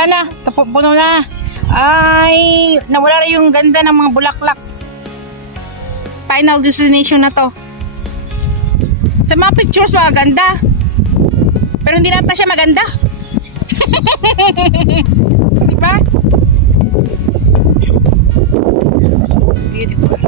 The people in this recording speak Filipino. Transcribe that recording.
Wala na, puno na. Ay, nawala na yung ganda ng mga bulaklak. Final destination na to. Sa mga pictures maganda, pero hindi na pa siya maganda. Diba? Beautiful.